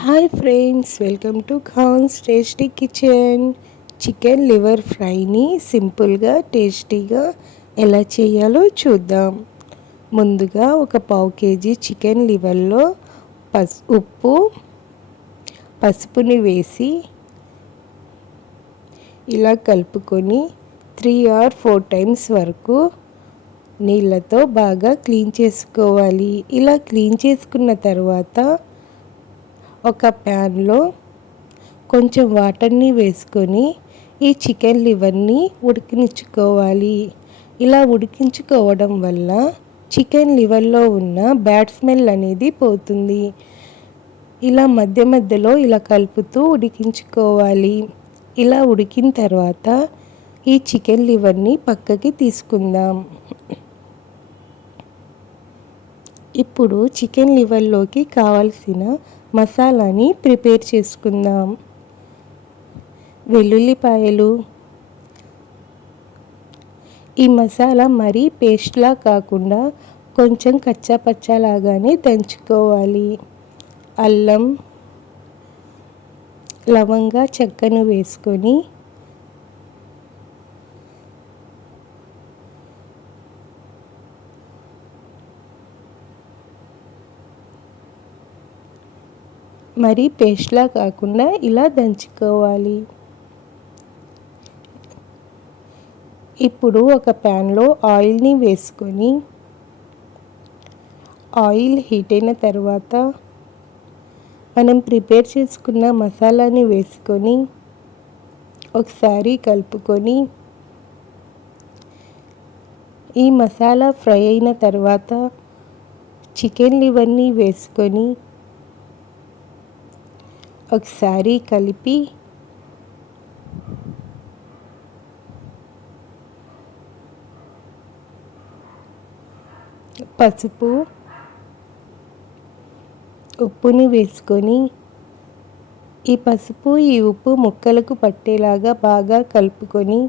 Hi friends, welcome to Khan's tasty kitchen. Chicken liver ఫ్రైని సింపుల్గా టేస్టీగా ఎలా చేయాలో చూద్దాం. ముందుగా ఒక పావు కేజీ చికెన్ లివర్లో ఉప్పు పసుపుని వేసి ఇలా కలుపుకొని 3 or 4 టైమ్స్ వరకు నీళ్ళతో బాగా క్లీన్ చేసుకోవాలి. ఇలా క్లీన్ చేసుకున్న తర్వాత ఒక ప్యాన్లో కొంచెం వాటర్ని వేసుకొని ఈ చికెన్ లివర్ని ఉడికించుకోవాలి. ఇలా ఉడికించుకోవడం వల్ల చికెన్ లివర్లో ఉన్న బ్యాడ్ స్మెల్ అనేది పోతుంది. ఇలా మధ్య మధ్యలో ఇలా కలుపుతూ ఉడికించుకోవాలి. ఇలా ఉడికిన తర్వాత ఈ చికెన్ లివర్ని పక్కకి తీసుకుందాం. ఇప్పుడు చికెన్ లివర్లోకి కావాల్సిన మసాలాని ప్రిపేర్ చేసుకుందాం. వెల్లుల్లిపాయలు, ఈ మసాలా మరీ పేస్ట్లా కాకుండా కొంచెం కచ్చాపచ్చాలాగానే దంచుకోవాలి. అల్లం, లవంగా చెక్కను వేసుకొని మరీ పేస్ట్లా కాకుండా ఇలా దంచుకోవాలి. ఇప్పుడు ఒక ప్యాన్లో ఆయిల్ని వేసుకొని ఆయిల్ హీట్ అయిన తర్వాత మనం ప్రిపేర్ చేసుకున్న మసాలాని వేసుకొని ఒకసారి కలుపుకొని ఈ మసాలా ఫ్రై అయిన తర్వాత చికెన్ లివర్ని వేసుకొని ఒకసారి కలిపి పసుపు, ఉప్పుని వేసుకొని ఈ పసుపు ఈ ఉప్పు ముక్కలకు పట్టేలాగా బాగా కలుపుకొని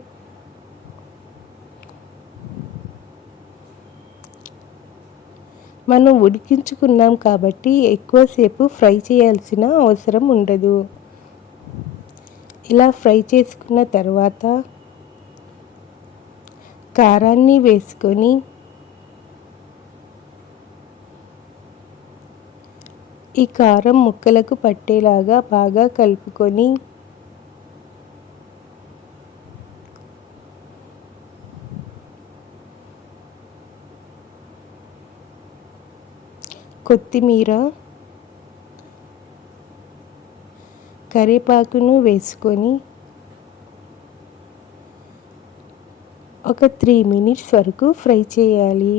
మనం ఉడికించుకున్నాం కాబట్టి ఎక్కువసేపు ఫ్రై చేయాల్సిన అవసరం ఉండదు. ఇలా ఫ్రై చేసుకున్న తర్వాత కారాన్ని వేసుకొని ఈ కారం ముక్కలకు పట్టేలాగా బాగా కలుపుకొని కొత్తిమీర, కరివేపాకును వేసుకొని ఒక 3 minutes వరకు ఫ్రై చేయాలి.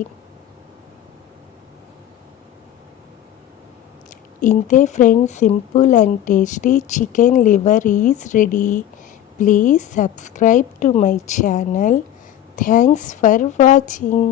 ఇంతే friends, simple and tasty chicken liver is ready. Please subscribe to my channel. Thanks for watching.